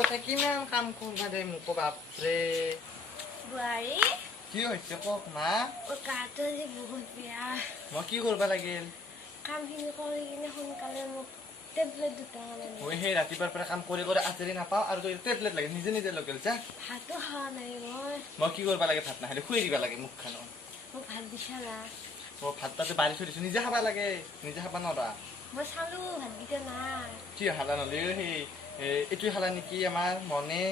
কথা কিমান কাম কৰবা দে মোক বাপৰে বুঢ়ী কি হৈছে কক মা গাটো যে বহুত বেয়া মই কি কৰবা লাগিল কামখিনি কৰি কিনে সোনকালে মোক টেবলেট দুটা লাগে মই সেই ৰাতিপুৱাৰ পৰা কাম কৰি কৰি আজৰি নাপাওঁ আৰু তই টেবলেট লাগে নিজে নিজে লগাল যা ভাতো খোৱা নাই মই কি কৰবা লাগে ভাত নাখালে শুই দিবা লাগে মুখখন মোক ভাত দিছা না মই ভাত তাতে বাঢ়ি থৈ দিছোঁ নিজে খাবা লাগে নিজে খাবা নৰা মই চালো ভাতকেইটা নাই কি খালা নহ'লে সেই এইটোৱে খালা নেকি আমাৰ মনে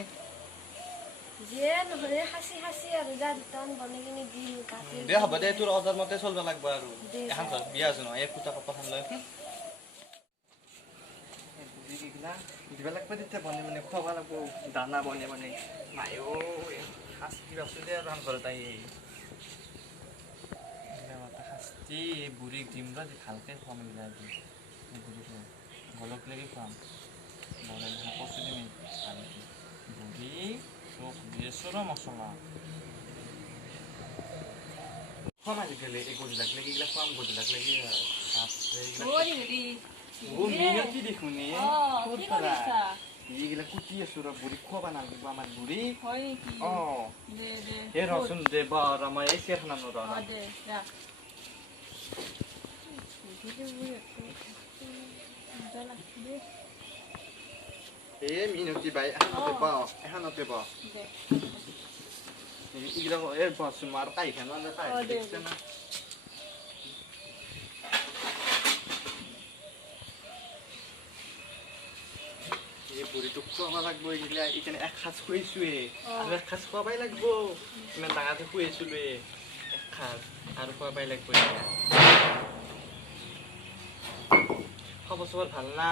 যিয়ে নহ'লে সাঁচি সাঁচি আৰু যা দুটামান বনাই কিনে দিম কাটি দে হ'ব দে তোৰ অৰ্ডাৰ মতে চলিব লাগিব আৰু এখন চল বিয়া আছো নহয় এই ফুটা কাপোৰখন লৈ দিবা লাগিব তেতিয়া বনাই মানে খুৱাব লাগিব দানা বনাই বনাই মায়ো শাস্তি পাইছোঁ দে আৰু ঘৰত আহি শাস্তি বুঢ়ীক দিম ৰ ভালকৈ খুৱাম এইবিলাক আজি বুঢ়ীক গলক লাগি খুৱাম বনাই কচু দিম ভালকৈ বুঢ়ী চব বেচৰ মছলা খুৱাম আজিকালি এই গধূলাক লাগি এইগিলা খুৱাম গধূলাক লাগি মিনতি দেখোনে এইগিলা কুটি আছো ৰ বুঢ়ী খুৱাব নালাগিব আমাৰ বুঢ়ী এই ৰচোন দে বৰ মই এই চেৰখানা নৰ এই মিনতি বাই এখানতে ব এইগিলা এই বচোন আৰু কাইখান দেখছে না এই বুঢ়ীটোক খুৱাব লাগব এইগিলা এইখানে এসাঁজ খুৱাইছোৱে আৰু এসাঁজ খুৱাবাই লাগব ইমান ডাঙৰকে খুৱাইছিলোৱে এসাঁজ আৰু খুৱাবাই লাগব খবৰ চবৰ ভাল না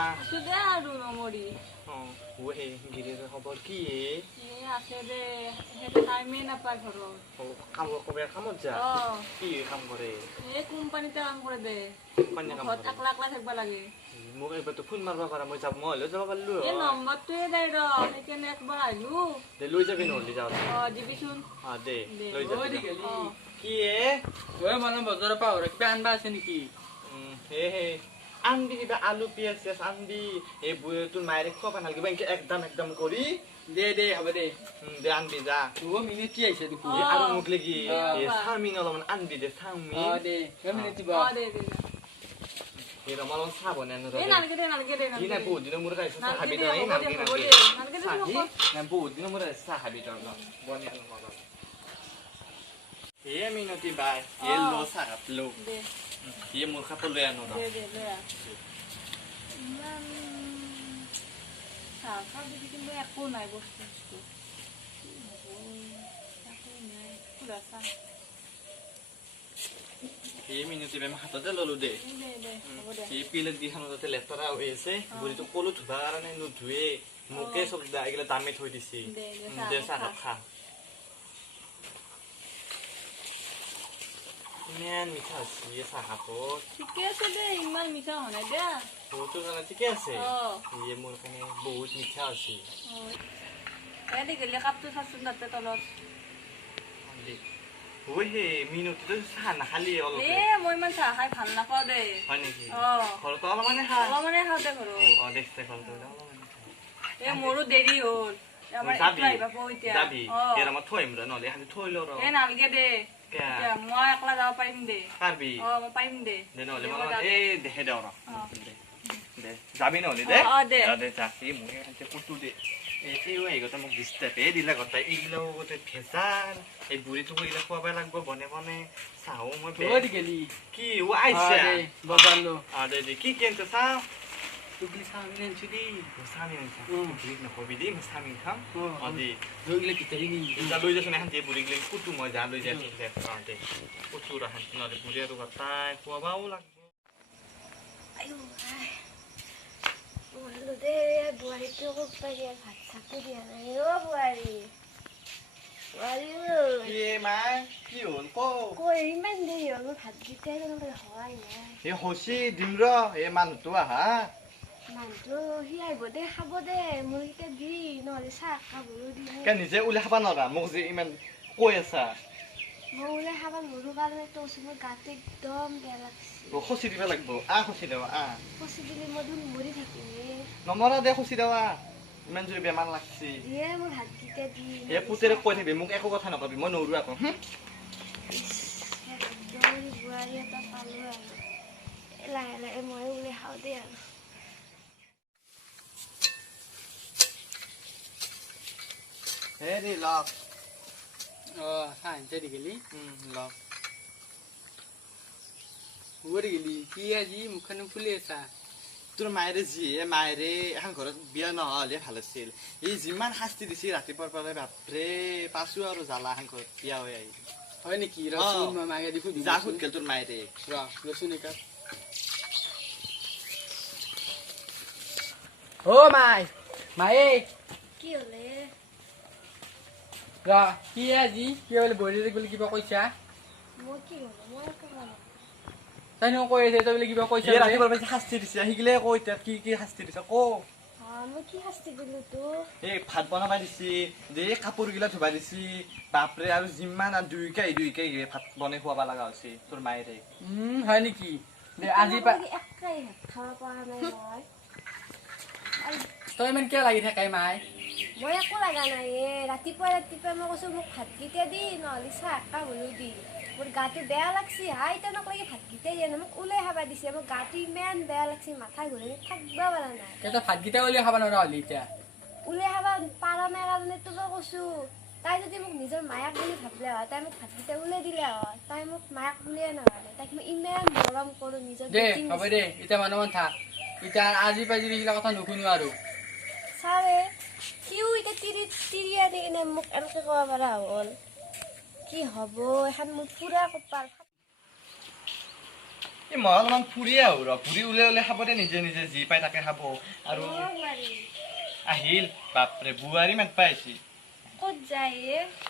আৰু নমৰি সেই গিৰিৰ খবৰ কি আছে দে সেইটো টাইমে নাপায় ঘৰত কাম কবে কামত যা কি কাম কৰে এই কোম্পানীতে কাম কৰে দে ঘৰত একলা একলা থাকিব লাগে মোক এইবাৰতো ফোন মাৰিব পাৰা মই যাব মই হ'লেও যাব পাৰিলো এই নম্বৰটোৱে দে ৰ সেইকাৰণে একবাৰ আহিলো দে লৈ যাবি নহ'লে যাওঁ দিবিচোন দে লৈ যাবি কি মানে বজাৰৰ পৰা কিবা আনবা আছে নেকি হে আনবি কিবা আলু পিয়াজ চিয়াজ আনবি এই তোৰ মায়েৰে খুৱাব নালাগিব এনেকে একদম একদম কৰি দে দে হ'ব দে দে আনবি যা মিনিটি আহিছে দেখোন আৰু মোক লাগি চাওমিন অলপমান আনবি দে চাওমিন দে মিনিটি এই ৰমাল চাহ বনাই নালাগে নাই বহুত দিনৰ মূৰত আহিছে চাহ খাবি তই বহুত দিনৰ মূৰত আহিছে চাহ খাবি তই বনাই এই মিনতি বাই এই ল চাহ কাপ ল ये मूर्खा तो ले आनो दे इमान साखा बिदि কিন্তু একো নাই বস্তু এই মিনিটে আমি হাততে ললো দে এই পিলেট দিখানতে লেতৰা হৈ আছে বুঢ়ীটো কলো ধুবা কাৰণে নুধুৱে মোকে চব এইগিলা দামে থৈ দিছে দে চাহ খা ইমান মিঠা আছে চাহ কাপত ঠিকে আছে দে ইমান মিঠা হোৱা নাই দে তোৰ কাৰণে ঠিকে আছে মোৰ কাৰণে বহুত মিঠা আছে গেলে কাপটো চাচোন তাতে তলত হে মিনুটো চাহ নাখালি অলপ মই ইমান চাহ খাই ভাল নাপাওঁ দে হয় নেকি ঘৰতো অলপমানে খাওঁ দে ঘৰত দেখছে ঘৰতো মোৰো দেৰি হ'ল যাবি আমাৰ থৈম ৰ নহ'লে থৈ ল ৰ নালগে দে মই একলা যাব পাৰিম দে পাৰবি মই পাৰিম দে নহ'লে এই দেখে দে দে যাবি নহ'লে দে যা এই মই কুটু দে এইও এইগতে মোক ডিষ্টাৰ্বে দিলা গতাই এইগিলাও গোটেই ভেজাল এই বুঢ়ীটোক এইগিলা খুৱাবই লাগিব বনে বনে চাহো মই কি আহিছে দে কি কেনতে চাহ তুগলি চাওমিন আনছো দি চাওমিন আনছা বুঢ়ীক নকবি দেই মই চাওমিন খাম দে লৈ ভিতৰি নি লৈ যাচোন এখন দিয়ে বুঢ়ীক লাগি কুটু মই যা লৈ যাই দে কুটু ৰাখোঁ নহ'লে বুঢ়ী আৰু গতাই খুৱাবাও লাগিব বুঢ়ীটো পাৰি ভাত চাকো দিয়া নাই বোৱাৰী কি হ'ল ইমান দেৰি হ'ল মোৰ ভাতকেইটাই হোৱাই নাই এই হচি দিম ৰ এই মানুহটো আহা মানুহটো সি আহিব দে খাব দে মোৰ কেইটা দি নহ'লে চাহ খাবও দি নিজে ওলাই খাবা নৰা মোক যে ইমান কৈ আছা মই ওলাই খাব নোৱাৰো কাৰণে তোৰ মোৰ গাটো একদম বেয়া লাগছে খচি দিব লাগিব খচি দেৱা খচি দিলে মই মৰি থাকিম নমৰা দে খচি দেৱা ইমান জোৰে বেমাৰ লাগছে দিয়ে মোৰ হাতকেইটা দি এ পুতেৰে কৈ থাকিবি মোক একো কথা নকবি মই নৰো আকৌ দৌৰি বোৱাৰী এটা পালো আৰু লাহে লাহে মই ওলাই খাওঁ দেই আৰু হেৰি লওক খাইছে গেলি লওক ওৰে গেলি কি আজি মুখখন ফুলি আছা তোৰ মায়েৰে মায়েৰে এখন ঘৰত বিয়া নহ'লে ভাল আছিল ই যিমান শাস্তি দিছে ৰাতিপুৱাৰ পৰা বাপৰে পাছো আৰু জ্বালা এখন ঘৰত বিয়া হৈ আহিল হয় নেকি ৰচুন মই মাগে দেখো যা খুদ গেল তোৰ মায়েৰে ৰচুন একা ও মাই মায়ে কি হলে ৰ কি আজি কি বলে বৰিৰে গলি কিবা কৈছা মই কি হলো মই একো কোৱা নাই তাই নো কৈ আছে তই বলে কিবা কৈছা ৰাতিপুৱাৰ পৰা শাস্তি দিছে আহিলে কৈ এতিয়া কি শাস্তি দিছে ক মই কি শাস্তি দিলো তো এই ভাত বনাবা দিছি যে কাপোৰ গিলা ধুবা দিছি বাপৰে আৰু যিমান আৰু দুইকাই ভাত বনাই খুৱাব লগা হৈছে তোৰ মায়েৰে হয় নেকি দে আজি একাই ভাত খাব পৰা নাই মই তই ইমান কিয় লাগি থাকাই মাই মই একো লগা নাই ৰাতিপুৱা মই কৈছো মোক ভাতকেইটা দি নহ'লে চাহ একাপ হ'লেও দি মোৰ গাটো বেয়া লাগছি তেনেক লাগি ভাতকেইটা দিয়ে মোক ওলাই খাবা দিছে মোৰ গাটো ইমান বেয়া লাগছি মাথা ঘূৰি থাকিব পৰা নাই তই ভাতকেইটা উলিয়াই খাব নোৱাৰা হলি এতিয়া ওলাই খাবা পাৰা নাই কাৰণে তো মই কৈছো তাই যদি মোক নিজৰ মায়াক বুলি ভাবিলে হয় তাই মোক ভাতকেইটা ওলাই দিলে হয় তাই মোক মায়াক বুলিয়ে নহয় তাইক মই ইমান মৰম কৰো নিজৰ দে হ'ব দে এতিয়া মানুহ থাক এতিয়া আজি পাই যদি এইগিলা কথা নুশুনো আৰু চাৰে সিও এতিয়া তিৰি আনি কিনে মোক এনেকে ক'ব পৰা হ'ল কি হ'ব এখন মোৰ পুৰা কপাল এই মই অলপমান ফুৰিয়ে আহো ফুৰি ওলাই খাব দে নিজে নিজে যি পাই তাকে খাব আৰু আহিল বাপৰে বোৱাৰী মান পাইছি ক'ত যায়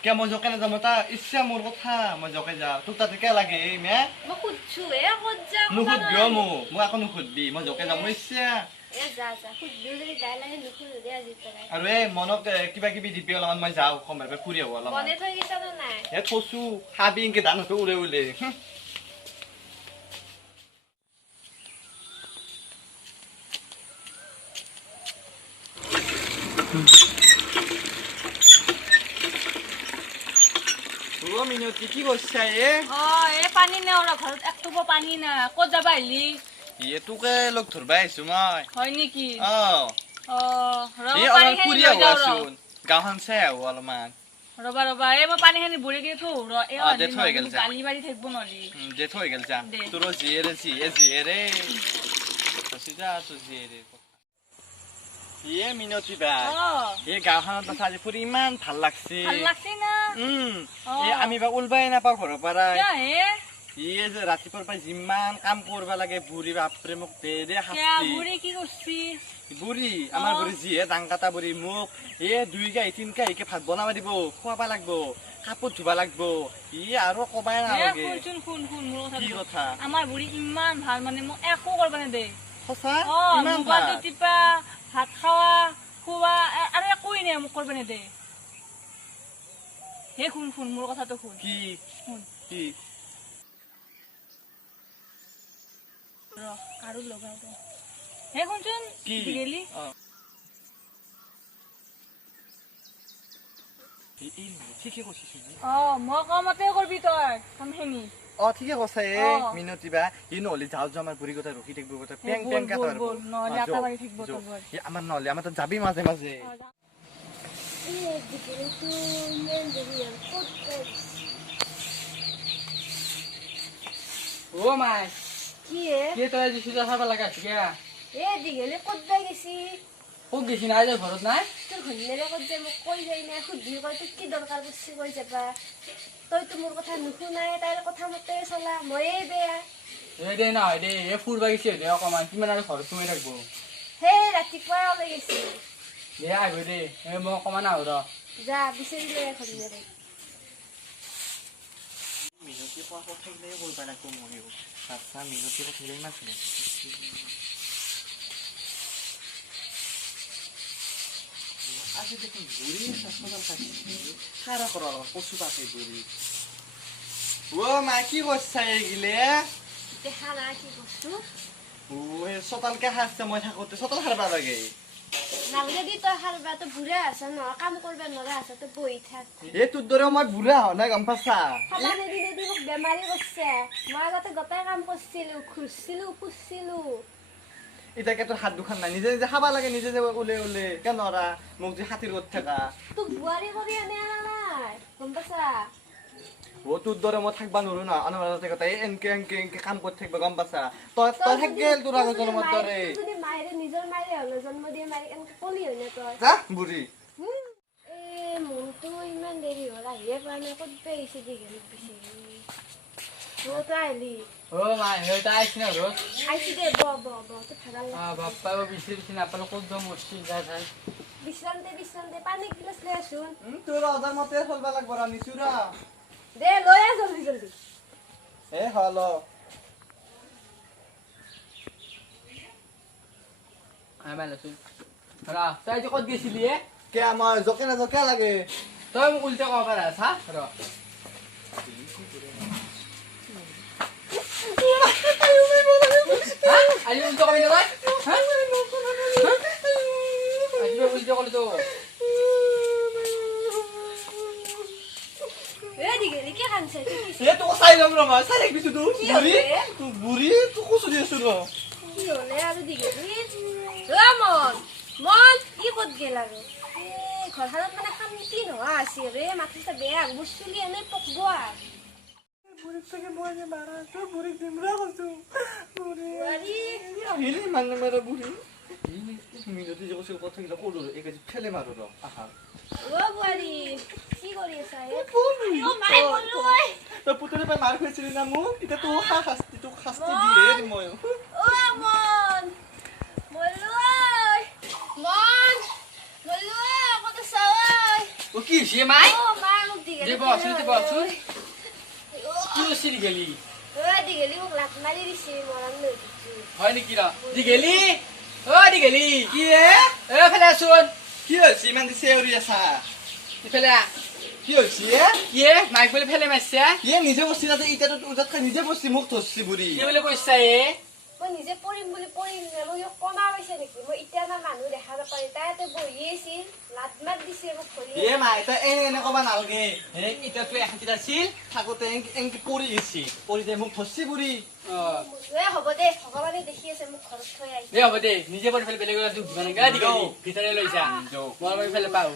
কিয় মই জকে নাযাম এটা ইচ্ছা মোৰ কথা মই জকে যাওঁ তোৰ তাতে কিয় লাগে মে মই সুধছো ক'ত যা নুসুধবিও মোক আকৌ নুসুধবি মই জকে যাম মোৰ ইচ্ছা আৰু এই মনত কিবা কিবি দিবি অলপমান মই যাওঁ সময় ফুৰি আহো অলপমান থৈছো খাবি এনেকে ধানটো উৰে মিনতি কি কৰিছা পানী নাই ঘৰত একটুকো পানী নাই ক'ত যাবা আহিলি তোকে লগ ধৰবা আহিছো মই হয় নেকি অলপমান ফুৰি আহো আছোন গাঁওখন চাই আহো অলপমান ৰবা মই পানী খিনি বুৰি কিনে থওঁ গালি বাৰী থাকিব নোৱাৰি দে থৈ গেল যা তোৰ জিয়েৰে মিনতি বা এই গাঁওখনত আজি ফুৰি ইমান ভাল লাগছে আমি বা ওলবাই নাপাওঁ ঘৰৰ পৰা যে ৰাতিপুৱাৰ পৰা যিমান কাম কৰিব লাগে বুঢ়ী বাপৰে মোক দে শাস্তি বুঢ়ী আমাৰ বুঢ়ী যিহে ডাং কাটা বুঢ়ী মোক দুই গাই তিন গাইকে ভাত বনাব দিব খুৱাব লাগব কাপোৰ ধুব লাগব আৰু কবাই নালাগে কি কথা আমাৰ বুঢ়ী ইমান ভাল মানে মোক একো কৰিব নেদে সঁচা ইমান ভাল টিপা ভাত খাৱা খোৱা আৰু একোৱেই নাই মোক কৰিব নেদে হে শুন মোৰ কথাটো শুন কি আৰু লগাও হে শুনচোন গেলি ঠিকে কৈছিস মই কমতে কৰবি তই কামখিনি ঠিকে কৈছা মিনতি বা নহলে যাও আমাৰ বুঢ়ী কথা ৰখি থাকিব কথা আমাৰ নহলে আমাৰ তাত যাবি মাজে মাজে ও মাই কি তই আজি সুজা খাব লাগা আছে কিয়া দীঘলে ক'ত বাই গেছি ক'ত গেছি নাই যে ঘৰত নাই তোৰ ঘনীয়েৰে ক'ত যে মোক কৈ যায় নাই সুধি কয় তোক কি দৰকাৰ পৰিছে কৈ যাবা তইতো মোৰ কথা নুশুনাই তাইৰ কথা মতে চলা ময়ে বেয়া দে নহয় দে ফুৰবা গেছি দে অকমান কিমান আৰু ঘৰত সোমাই থাকবো ৰাতিপুৱাই ওলাই গেছি দে আহিব দে মই অকমান আহো যা বিচাৰি লৈ ঘনীয়েৰে মিনতি কোৱা কথাইলে বলবা লাগবো মইও আচ্ছা মিনতি কথাইলে ইমান শুনে আজি দেখোন বুঢ়ী হাসপাতাল খাইছে খাৰা কৰা কচু পাতে বুঢ়ী মা কি করছা এইগিলে দেখা না কি করছো চতালকে হাসছে মই থাকোতে চতাল হারবা লাগে নালগে দি তই খাৰবা তই বুঢ়া আছ ন কাম কৰিব নোৱাৰা আছ তই বহি থাক এ তোৰ দৰে মই বুঢ়া হোৱা নাই গম পাইছা খাবা নিদিলে মোক বেমাৰী কৰিছে মই আগতে গোটেই কাম কৰিছিলো ঘূৰছিলো পুছিলো এতিয়া তোৰ হাত দুখন নাই নিজে নিজে খাবা লাগে নিজে যে ওলে ওলে কিয় নৰা মোক যে খাতিৰ কৰি থাকা তোক বোৱাৰী কৰি আনে নাই গম পাইছা ও তোৰ দৰে মই থাকবা নোৱাৰো না অনবৰতে কথা এনকে এনকে এনকে কাম কৰি থাকিবা গম পাইছা তই তই থাক গেল তোৰ আগত জন্মৰ দৰে যদি মায়েৰে নিজৰ মায়েৰে হ'লে জন্ম দিয়ে মাৰি এনেকে কলি হয় নে তই যা বুঢ়ী এই মনটো ইমান দেৰি হ'ল আহিয়ে পোৱা নাই ক'ত পেৰিছে দীঘল পিছে তই আহিলি অ মাই হেতা আইছ না রোজ আহিছি দে ব তই ভাড়া বাপ্পা বিচি বিচি নাপালো ক'ত যাম মরছি যা যাই বিশ্ৰান্তে পানী গিলাচ লৈ আছোন তোৰ অজাৰ মতে চলবা লাগব ৰা নিচুৰা দে লৈ আহ জলদি এ হল আমি আছো ৰা তাই যে ক'ত গেছিলি এ কে আমাৰ জকে না জকে লাগে তই মোক উল্টা কব পাৰা হা ৰ আজি উল্টা কবি না তই আজি উল্টা কলি তো দীঘলি কি খানছে এ তোক চাই লম ৰ মই চাই দেখিছো তো কি বুঢ়ী হ'লে? তোক বুঢ়ী তোক কৈছো দি আছো ৰ কি হ'লে আৰু দীঘলি মন কি ক'ত গেল আৰু ঘৰখনত মানে শান্তি নোহোৱা আছিল ৰে মাথা বেয়া মোৰ চুলি এনেই পকব বুঢ়ীক চাগে মই যে মাৰা তোৰ বুঢ়ীক দিমৰা কৈছো বুঢ়ী বোৱাৰী আহিলে মানে মাৰা বুঢ়ী মিনতি যে কৈছিল কথাবিলাক ক'লো এই কাজি ঠেলে মাৰো ৰ আহা বোৱাৰী কি কৰি আছা তই পুতলি পাই মাৰ খুৱাইছিলি না মোক এতিয়া তোক শাস্তি দিয়ে মই ও কি সে মাই দে বস তুই বস কি হইছিলি গেলি হয় নেকি রা দি গেলি ও দি গেলি কি এ এ ফেলে শুন কি হৈছে ইমান দিছে উৰি আছা ফেলে কি হৈছে কি এ মাইক বলে ফেলে মারছে নিজে বসছি না ইটাতো উজাত খাই নিজে বসছি মোক ধরছি বুঢ়ী কি বলে কইছা এ মই নিজে পৰিম বুলি পৰিম মোক কমা পাইছে নেকি মই এতিয়া না মানুহ দেখা নাপাই তাইতে বহি আছিল লাত মাত দিছে মোক ধৰি এ মাই তই এনে ক'বা নালগে হে ইটা তুই এখন চিটা ছিল থাকোতে এনকে পৰি গেছি পৰি যায় মোক ধৰছি বুঢ়ী হ'ব দে ভগৱানে দেখি আছে মোক ঘৰত থৈ আহিছে দে হ'ব দে নিজে পৰি ফেলে বেলেগ তুই দিবা না গাদি গলি ভিতৰে লৈ যা মই মই ফেলে পাও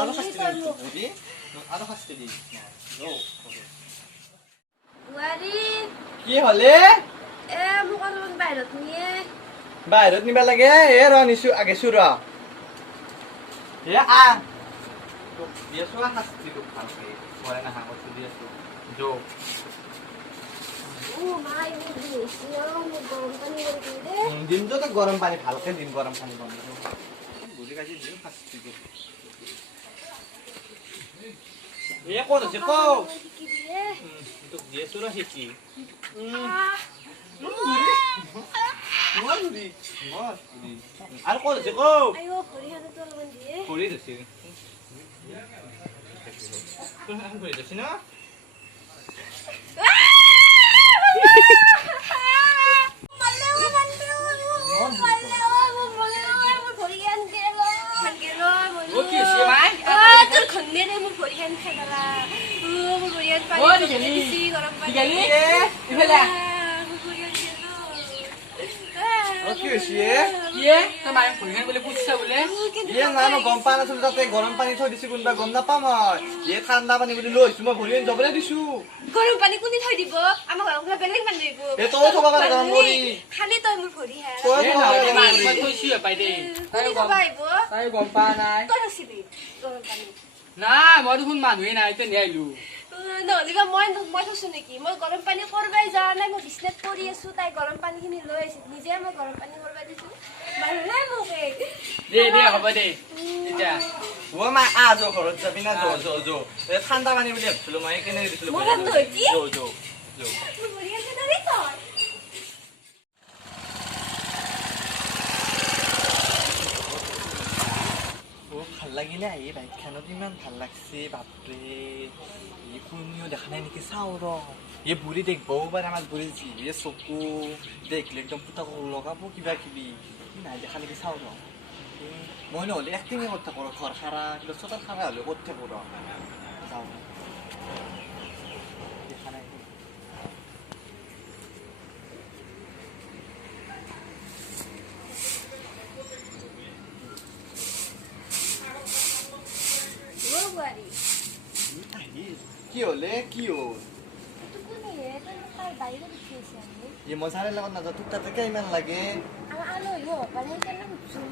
আৰু শাস্তি দি বুঢ়ী আৰু শাস্তি দি বোৱাৰী কি হলে মোক অলপমান বাহিৰত নিয়ে বাহিৰত নিবা লাগে এ ৰ নিছো আগেছো ৰ এ আ তোক দি আছো শাস্তি তোক ভালকে পৰে না হাঁগত দি আছো যো মাই মোক দিছে মোক গৰম পানী কৰি দে দিনটো তো গৰম পানী ভালকে দিম গৰম পানী বন্ধ বুঢ়ী কাজি দিও শাস্তি তোক এ ক'ত আছে কও তোক দি আছো ৰ শিকি আৰু ক'ত আছে কও ভৰিখনতো অলপমান দিয়ে ভৰি আছে ভৰি আছে না ও কি সে মাই তোৰ ঘন্নেৰে মোৰ ভৰিখন খাই পেলা মোৰ ভৰিখন পানী ও দি গেলি গৰম দি পানী গেলি ইফালে ও কি হৈছে কি এ তো মাই ভৰিখন বলে পুছছা বলে এ নাই মই গম পোৱা নাছিলো তাতে গৰম পানী থৈ দিছো কোনোবা গম নাপাম মই এ ঠাণ্ডা পানী বুলি লৈছো মই ভৰি যাবলৈ দিছো গৰম পানী কোনে থৈ দিব আমাৰ ঘৰৰ বেলেগ মানুহ আহিব এ তই থবা পাৰে গৰম কৰি খালি তই মোৰ ভৰি হে তই এ থবা পাৰে নাই গৰম মই কৰি থৈছি পাই দে কোনে থব আহিব তাই গম পা নাই তই থৈছিলি গৰম পানী না মই দেখোন মানুহে নাই তে নিয়াইলো নহ'লে মই থৈছো নেকি মই গৰম পানী কৰবাই যোৱা নাই মই বিচনাত পৰি আছো তাই গৰম পানীখিনি লৈ আহিছে নিজে মই গৰম পানী কৰবাই দিছো মানুহ নাই মোক দে দে হ'ব দে এতিয়া ও মাই আ যো ঘৰত যাবি না যো এ ঠাণ্ডা পানী বুলি ভাবিছিলো মই কেনেকে দিছিলো মোৰ হাত ধৰি কি? যো মোৰ ভৰি আছে ধৰি তই ও ভাল লাগিলে আহি বাইকখনত ইমান ভাল লাগছে বাপৰে ই কোনেও দেখা নাই নেকি চাও ৰ এই বুঢ়ী দেখবও পাৰে আমাৰ বুঢ়ী যিহে চকু দেখিলে একদম পুতাক লগাব কিবা কিবি নাই দেখা নেকি চাওঁ ৰ মই নহ'লে এক্টিঙে কৰি থাকোঁ ঘৰ সাৰা কিবা চোতাল সাৰা হ'লেও কৰি থাকোঁ ৰ যাওঁ দেখা নাই বোৱাৰী কি হ'লে কি হ'ল এইটো কোনে তই তাৰ বাহিৰত উঠি আছে আমি মই ছাৰে লগত নাযাওঁ তোক তাতে ইমান লাগে আমাৰ আলহী হ'ব পাৰে সেইকাৰণে সুধিছোঁ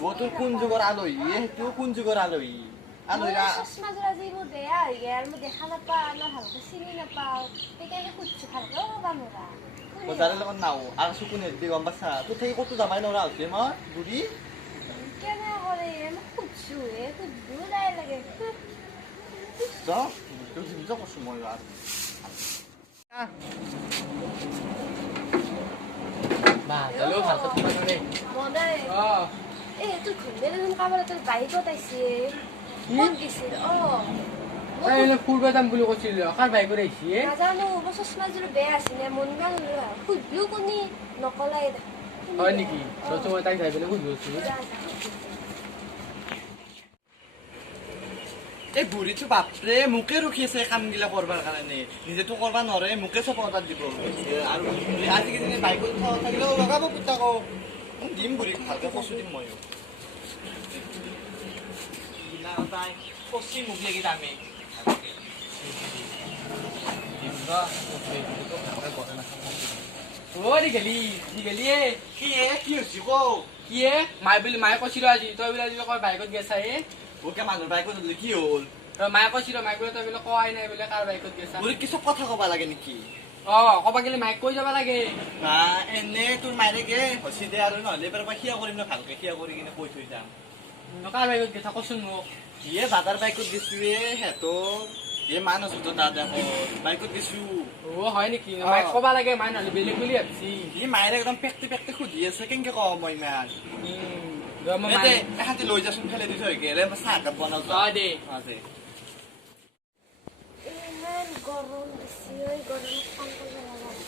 মই তোৰ কোন যুগৰ আলহী সেইটো কোন যুগৰ আলহী আলহী চশমাযোৰ আজি মোৰ বেয়া হৈ গ'ল মই দেখা নাপাওঁ মই ভালকৈ চিনি নাপাওঁ সেইকাৰণে সুধিছোঁ ভালকৈ ক'বা নোৱাৰা মই ছাৰে লগত নাও আৰু চকু নেদি গম পাইছা তোৰ থাকি ক'তো যাবাই নোৱাৰা হৈছে মই বুঢ়ী কেনে কৰে মই সুধিছোঁ সুধিবও নাই লাগে যাওঁ তোক জিনিস কৈছোঁ মই আৰু বা হেল্ল' ভালকৈ থাকিব নোৱাৰে মনাই অঁ তোৰ ঘূৰিলে দেখোন কামত তোৰ বাইকত আহিছে ক'ত গৈছিল তাই এনে ফুৰিব যাম বুলি কৈছিল কাৰ বাইকত আহিছে নাজানো মোৰ চশমাযোৰ বেয়া আছিলে মন গ'ল সুধিলো কোনি নকলাই হয় নেকি তই মই তাইক যাই পেলাই সুধিছোঁ এই বুঢ়ীটো বাপৰে মোকে ৰখি আছে কামগিলা কৰবাৰ কাৰণে নিজেতো কৰবা নোৱাৰে মোকে চব অৰ্ডাৰ দিব আৰু আজিকালি বাইকত থাকিলেও লগাব পুতাকো দিম বুঢ়ীক ভালকে কচু দিম ময়ো তাই কচি মোক লাগি দামে গেলি কি হৈছে কৌ কি মায়ে কৈছিল আজি তই বোলে আজি কয় বাইকত গেছা ওকে মানুহৰ বাইকত হ'লে কি হ'ল মায়ে কৈছিল মায়ে বোলে তই বোলে কোৱাই নাই বোলে কাৰ বাইকত গেছা বুঢ়ীক কিছু কথা ক'বা লাগে নেকি ক'বা গেলে মাইক কৈ যাব লাগে এনে তোৰ মাইৰে গে হচি দে আৰু নহ'লে এবাৰ সিয়া কৰিম ন ভালকে সিয়া কৰি কিনে কৈ থৈ যাম কাৰ বাইকত গেছা কচোন মোক দাদাৰ বাইকত দিছো সিহঁতৰ মানুহ দাদা বাইকত দিছো হয় নেকি মাইক ক'বা লাগে মায়ে নহ'লে বেলেগ বুলি ভাবছি মায়েৰে একদম পেকটি পেকটি সুধি আছে কেনেকে কওঁ মই ইমান এখান্তি লৈ যাচোন ফেলে দি থৈ গেলে চাহ একাপ বনাও দে ইমান গৰম দিছে গৰমত কাম কৰিব নালাগে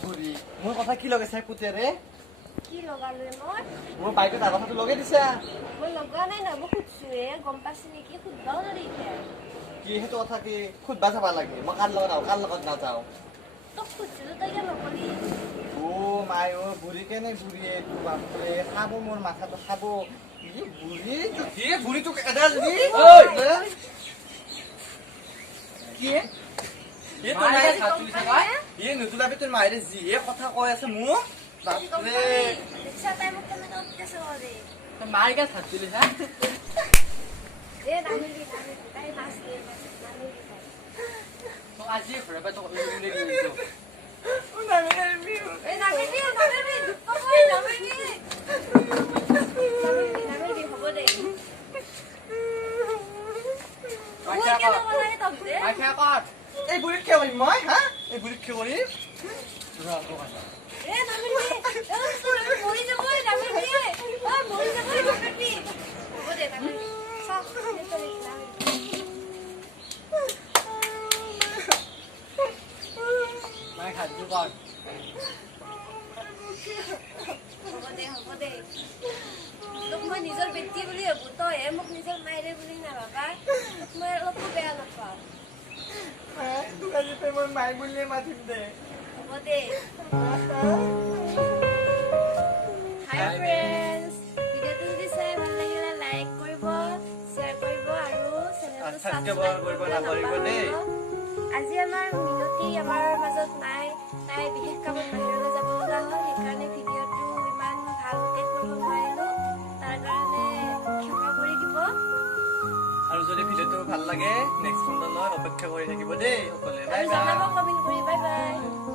বুঢ়ী মোৰ কথা কি লগাইছা পুতেৰে কি লগালো মই মোৰ বাইকত আগৰ কথাটো লগাই দিছা মই লগোৱা নাই নহয় মই সুধিছোঁহে গম পাইছি নেকি সুধিবাও নোৱাৰি এতিয়া কি সেইটো কথা কি সুধবা যাবা লাগে মই কাৰ লগত আহোঁ কাৰ লগত নাযাওঁ তোক সুধিছিলোঁ তই কিয় নকলি মাই বুঢ়ী কেনে বুঢ়ীয়ে বাপৰে খাব মোৰ মাথাটো খাব বুঢ়ী তোক এডাল দি নুতুলাবি তোৰ মায়েৰে যিহে কথা কৈ আছে মোক বাপৰে মায়ে গাত হাত তুলিছা আজি ঘৰৰ পৰা তোক এই বুঢ়ীত কিয় কৰিম মই হা এই বুঢ়ীত কিয় কৰিম মায়ে খাদ্য কৰ তোক মই নিজৰ ব্যক্তি বুলি ভাবো তইহে মোক নিজৰ মায়েৰে বুলি নাভাবা মই অলপো বেয়া নাপাওঁ মই মাই বুলিয়ে মাতিম দে হ'ব দে হাই ফ্ৰেণ্ডছ ভিডিঅ'টো যদি চাই ভাল লাগিলে লাইক কৰিব শ্বেয়াৰ কৰিব আৰু চেনেলটো ছাবস্ক্ৰাইব কৰিব নাপাহৰিব দেই আজি আমাৰ মিনতি আমাৰ মাজত নাই তাই বিশেষ কামত বাহিৰলৈ যাব লগা হ'ল সেইকাৰণে ভিডিঅ'টো ইমান ভালকৈ কৰিব নোৱাৰিলোঁ তাৰ কাৰণে ক্ষমা কৰি দিব আৰু যদি ভিডিঅ'টো ভাল লাগে নেক্সট কোনটো অপেক্ষা কৰি থাকিব দেই সকলোৱে আৰু জনাব কমেণ্ট কৰি বাই বাই